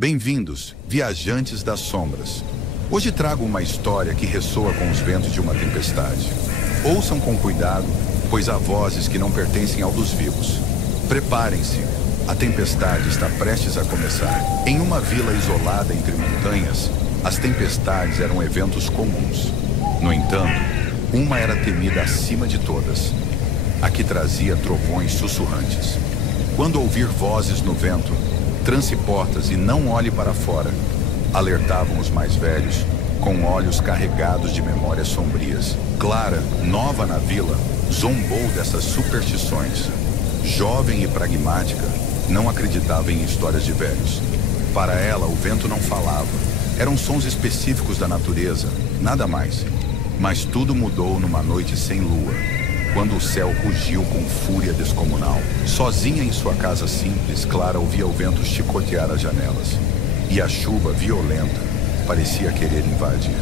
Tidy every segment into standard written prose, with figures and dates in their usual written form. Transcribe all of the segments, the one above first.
Bem-vindos, viajantes das sombras. Hoje trago uma história que ressoa com os ventos de uma tempestade. Ouçam com cuidado, pois há vozes que não pertencem ao dos vivos. Preparem-se, a tempestade está prestes a começar. Em uma vila isolada entre montanhas, as tempestades eram eventos comuns. No entanto, uma era temida acima de todas. A que trazia trovões sussurrantes. Quando ouvir vozes no vento, transe portas e não olhe para fora, alertavam os mais velhos, com olhos carregados de memórias sombrias. Clara, nova na vila, zombou dessas superstições. Jovem e pragmática, não acreditava em histórias de velhos. Para ela, o vento não falava. Eram sons específicos da natureza, nada mais. Mas tudo mudou numa noite sem lua, quando o céu rugiu com fúria descomunal. Sozinha em sua casa simples, Clara ouvia o vento chicotear as janelas. E a chuva violenta parecia querer invadir.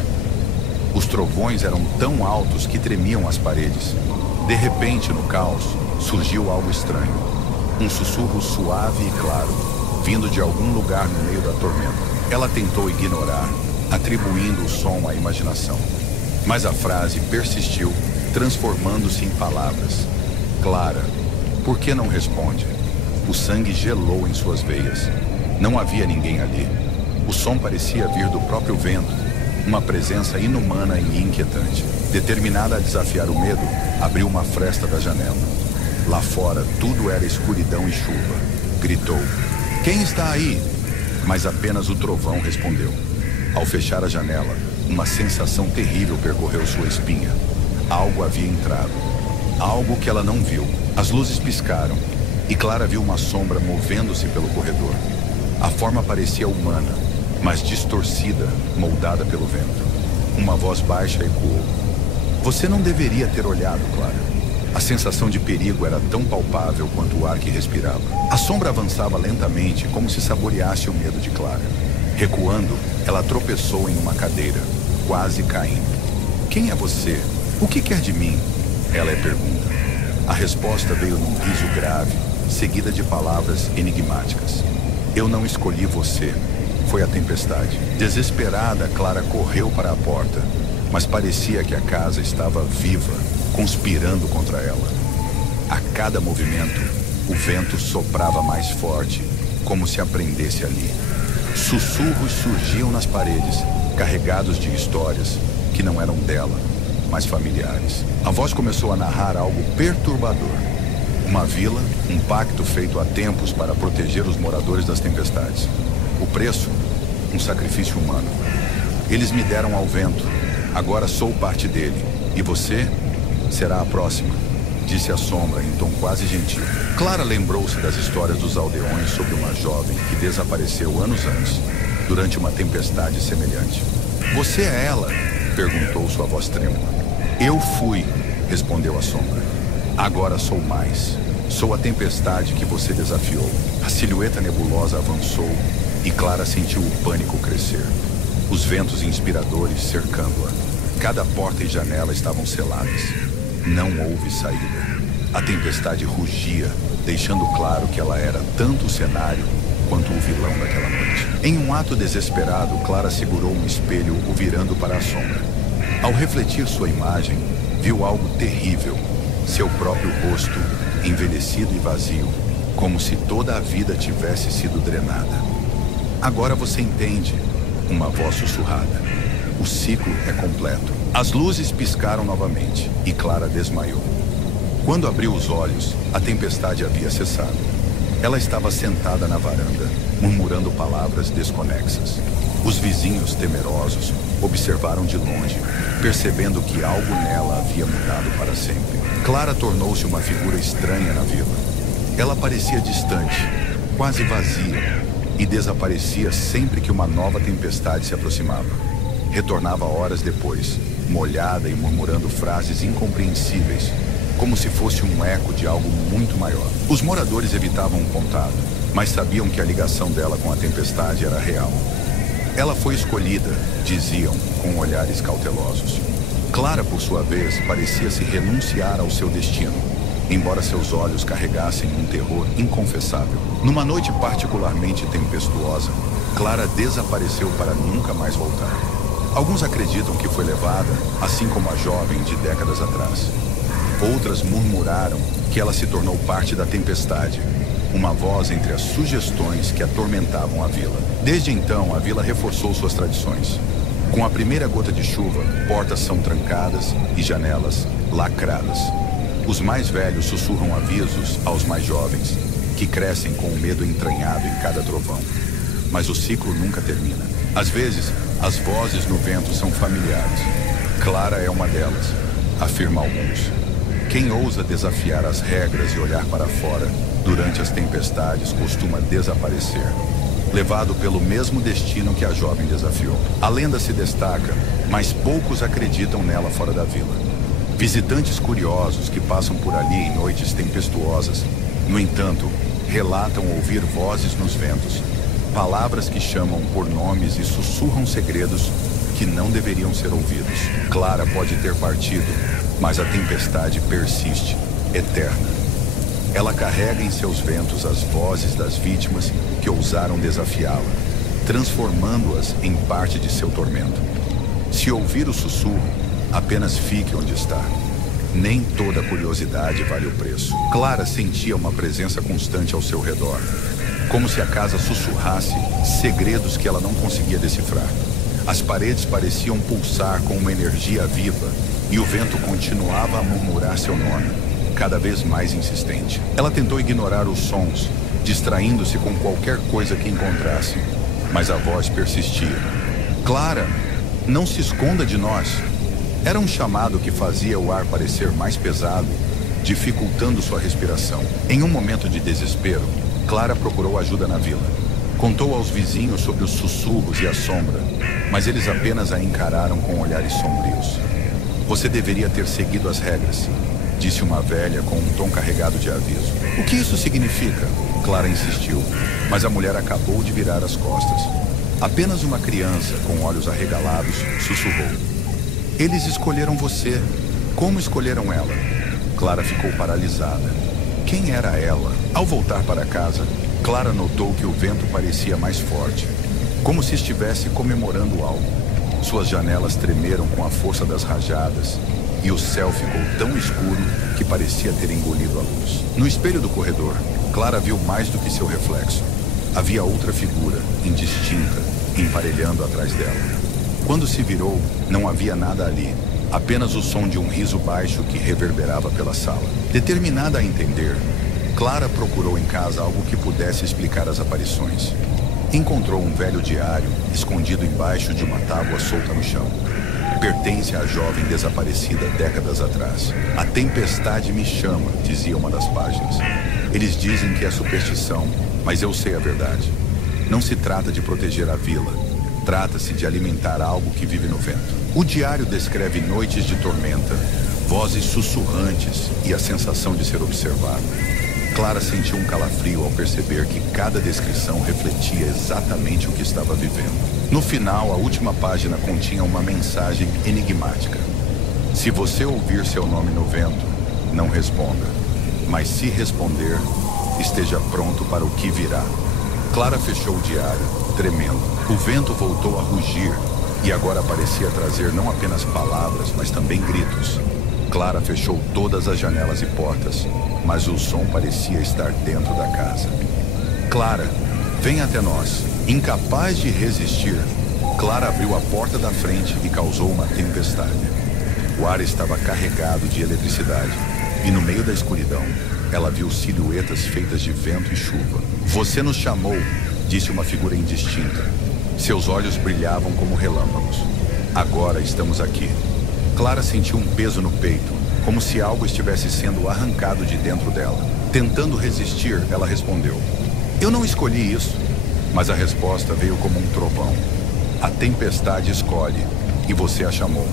Os trovões eram tão altos que tremiam as paredes. De repente, no caos, surgiu algo estranho. Um sussurro suave e claro, vindo de algum lugar no meio da tormenta. Ela tentou ignorar, atribuindo o som à imaginação. Mas a frase persistiu, transformando-se em palavras. Clara, por que não responde? O sangue gelou em suas veias. Não havia ninguém ali. O som parecia vir do próprio vento, uma presença inumana e inquietante. Determinada a desafiar o medo, abriu uma fresta da janela. Lá fora, tudo era escuridão e chuva. Gritou: "Quem está aí?" Mas apenas o trovão respondeu. Ao fechar a janela, uma sensação terrível percorreu sua espinha. Algo havia entrado. Algo que ela não viu. As luzes piscaram e Clara viu uma sombra movendo-se pelo corredor. A forma parecia humana, mas distorcida, moldada pelo vento. Uma voz baixa ecoou: "Você não deveria ter olhado, Clara." A sensação de perigo era tão palpável quanto o ar que respirava. A sombra avançava lentamente, como se saboreasse o medo de Clara. Recuando, ela tropeçou em uma cadeira, quase caindo. "Quem é você? O que quer de mim?" Ela pergunta. A resposta veio num riso grave, seguida de palavras enigmáticas. "Eu não escolhi você. Foi a tempestade." Desesperada, Clara correu para a porta, mas parecia que a casa estava viva, conspirando contra ela. A cada movimento, o vento soprava mais forte, como se aprendesse ali. Sussurros surgiam nas paredes, carregados de histórias que não eram dela, mas familiares. A voz começou a narrar algo perturbador. Uma vila, um pacto feito há tempos para proteger os moradores das tempestades. O preço, um sacrifício humano. "Eles me deram ao vento. Agora sou parte dele. E você será a próxima", disse a sombra em tom quase gentil. Clara lembrou-se das histórias dos aldeões sobre uma jovem que desapareceu anos antes, durante uma tempestade semelhante. "Você é ela?" perguntou sua voz trêmula. "Eu fui", respondeu a sombra. "Agora sou mais. Sou a tempestade que você desafiou." A silhueta nebulosa avançou e Clara sentiu o pânico crescer. Os ventos inspiradores cercando-a. Cada porta e janela estavam seladas. Não houve saída. A tempestade rugia, deixando claro que ela era tanto o cenário quanto o vilão daquela noite. Em um ato desesperado, Clara segurou um espelho, o virando para a sombra. Ao refletir sua imagem, viu algo terrível. Seu próprio rosto, envelhecido e vazio, como se toda a vida tivesse sido drenada. "Agora você entende", uma voz sussurrada. "O ciclo é completo." As luzes piscaram novamente e Clara desmaiou. Quando abriu os olhos, a tempestade havia cessado. Ela estava sentada na varanda, murmurando palavras desconexas. Os vizinhos, temerosos, observaram de longe, percebendo que algo nela havia mudado para sempre. Clara tornou-se uma figura estranha na vila. Ela parecia distante, quase vazia, e desaparecia sempre que uma nova tempestade se aproximava. Retornava horas depois, molhada e murmurando frases incompreensíveis, como se fosse um eco de algo muito maior. Os moradores evitavam o contato, mas sabiam que a ligação dela com a tempestade era real. Ela foi escolhida, diziam, com olhares cautelosos. Clara, por sua vez, parecia-se renunciar ao seu destino, embora seus olhos carregassem um terror inconfessável. Numa noite particularmente tempestuosa, Clara desapareceu para nunca mais voltar. Alguns acreditam que foi levada, assim como a jovem de décadas atrás. Outras murmuraram que ela se tornou parte da tempestade, uma voz entre as sugestões que atormentavam a vila. Desde então, a vila reforçou suas tradições. Com a primeira gota de chuva, portas são trancadas e janelas lacradas. Os mais velhos sussurram avisos aos mais jovens, que crescem com o medo entranhado em cada trovão. Mas o ciclo nunca termina. Às vezes, as vozes no vento são familiares. Clara é uma delas, afirma alguns. Quem ousa desafiar as regras e olhar para fora durante as tempestades costuma desaparecer, levado pelo mesmo destino que a jovem desafiou. A lenda se destaca, mas poucos acreditam nela fora da vila. Visitantes curiosos que passam por ali em noites tempestuosas, no entanto, relatam ouvir vozes nos ventos, palavras que chamam por nomes e sussurram segredos que não deveriam ser ouvidos. Clara pode ter partido, mas a tempestade persiste, eterna. Ela carrega em seus ventos as vozes das vítimas que ousaram desafiá-la, transformando-as em parte de seu tormento. Se ouvir o sussurro, apenas fique onde está. Nem toda curiosidade vale o preço. Clara sentia uma presença constante ao seu redor, como se a casa sussurrasse segredos que ela não conseguia decifrar. As paredes pareciam pulsar com uma energia viva e o vento continuava a murmurar seu nome, cada vez mais insistente. Ela tentou ignorar os sons, distraindo-se com qualquer coisa que encontrasse, mas a voz persistia. Clara, não se esconda de nós. Era um chamado que fazia o ar parecer mais pesado, dificultando sua respiração. Em um momento de desespero, Clara procurou ajuda na vila. Contou aos vizinhos sobre os sussurros e a sombra, mas eles apenas a encararam com olhares sombrios. Você deveria ter seguido as regras, disse uma velha com um tom carregado de aviso. O que isso significa? Clara insistiu, mas a mulher acabou de virar as costas. Apenas uma criança, com olhos arregalados, sussurrou. Eles escolheram você. Como escolheram ela? Clara ficou paralisada. Quem era ela? Ao voltar para casa, Clara notou que o vento parecia mais forte, como se estivesse comemorando algo. Suas janelas tremeram com a força das rajadas e o céu ficou tão escuro que parecia ter engolido a luz. No espelho do corredor, Clara viu mais do que seu reflexo. Havia outra figura, indistinta, emparelhando atrás dela. Quando se virou, não havia nada ali, apenas o som de um riso baixo que reverberava pela sala. Determinada a entender, Clara procurou em casa algo que pudesse explicar as aparições. Encontrou um velho diário escondido embaixo de uma tábua solta no chão. Pertence à jovem desaparecida décadas atrás. A tempestade me chama, dizia uma das páginas. Eles dizem que é superstição, mas eu sei a verdade. Não se trata de proteger a vila. Trata-se de alimentar algo que vive no vento. O diário descreve noites de tormenta, vozes sussurrantes e a sensação de ser observada. Clara sentiu um calafrio ao perceber que cada descrição refletia exatamente o que estava vivendo. No final, a última página continha uma mensagem enigmática. Se você ouvir seu nome no vento, não responda. Mas se responder, esteja pronto para o que virá. Clara fechou o diário, tremendo. O vento voltou a rugir e agora parecia trazer não apenas palavras, mas também gritos. Clara fechou todas as janelas e portas, mas o som parecia estar dentro da casa. Clara, vem até nós. Incapaz de resistir, Clara abriu a porta da frente e causou uma tempestade. O ar estava carregado de eletricidade e no meio da escuridão, ela viu silhuetas feitas de vento e chuva. Você nos chamou, disse uma figura indistinta. Seus olhos brilhavam como relâmpagos. Agora estamos aqui. Clara sentiu um peso no peito, como se algo estivesse sendo arrancado de dentro dela. Tentando resistir, ela respondeu. Eu não escolhi isso. Mas a resposta veio como um trovão. A tempestade escolhe, e você a chamou.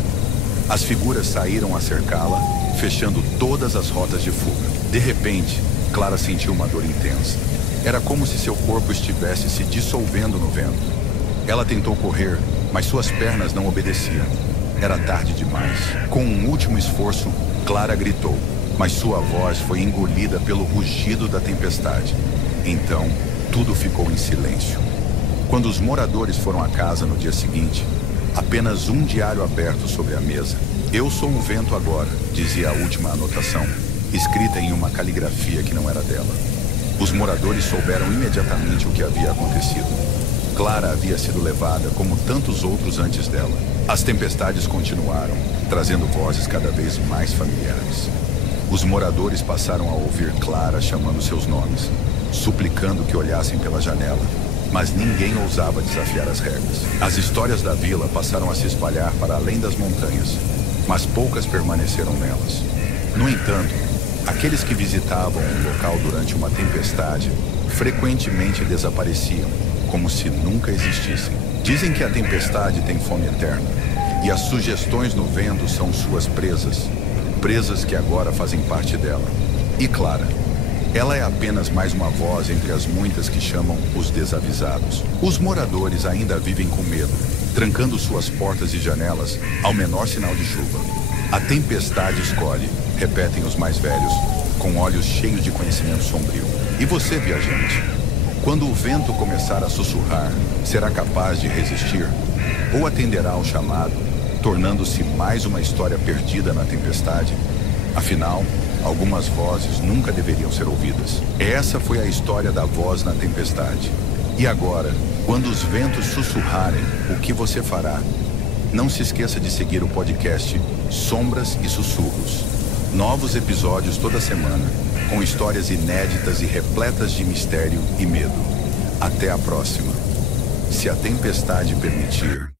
As figuras saíram a cercá-la, fechando todas as rotas de fuga. De repente, Clara sentiu uma dor intensa. Era como se seu corpo estivesse se dissolvendo no vento. Ela tentou correr, mas suas pernas não obedeciam. Era tarde demais. Com um último esforço, Clara gritou, mas sua voz foi engolida pelo rugido da tempestade. Então, tudo ficou em silêncio. Quando os moradores foram à casa no dia seguinte, apenas um diário aberto sobre a mesa. Eu sou o vento agora, dizia a última anotação, escrita em uma caligrafia que não era dela. Os moradores souberam imediatamente o que havia acontecido. Clara havia sido levada como tantos outros antes dela. As tempestades continuaram, trazendo vozes cada vez mais familiares. Os moradores passaram a ouvir Clara chamando seus nomes, suplicando que olhassem pela janela, mas ninguém ousava desafiar as regras. As histórias da vila passaram a se espalhar para além das montanhas, mas poucas permaneceram nelas. No entanto, aqueles que visitavam o local durante uma tempestade frequentemente desapareciam, como se nunca existissem. Dizem que a tempestade tem fome eterna, e as sugestões no vento são suas presas, presas que agora fazem parte dela. E Clara, ela é apenas mais uma voz entre as muitas que chamam os desavisados. Os moradores ainda vivem com medo, trancando suas portas e janelas ao menor sinal de chuva. A tempestade escolhe, repetem os mais velhos, com olhos cheios de conhecimento sombrio. E você, viajante? Quando o vento começar a sussurrar, será capaz de resistir? Ou atenderá ao chamado, tornando-se mais uma história perdida na tempestade? Afinal, algumas vozes nunca deveriam ser ouvidas. Essa foi a história da voz na tempestade. E agora, quando os ventos sussurrarem, o que você fará? Não se esqueça de seguir o podcast Sombras e Sussurros. Novos episódios toda semana, com histórias inéditas e repletas de mistério e medo. Até a próxima. Se a tempestade permitir.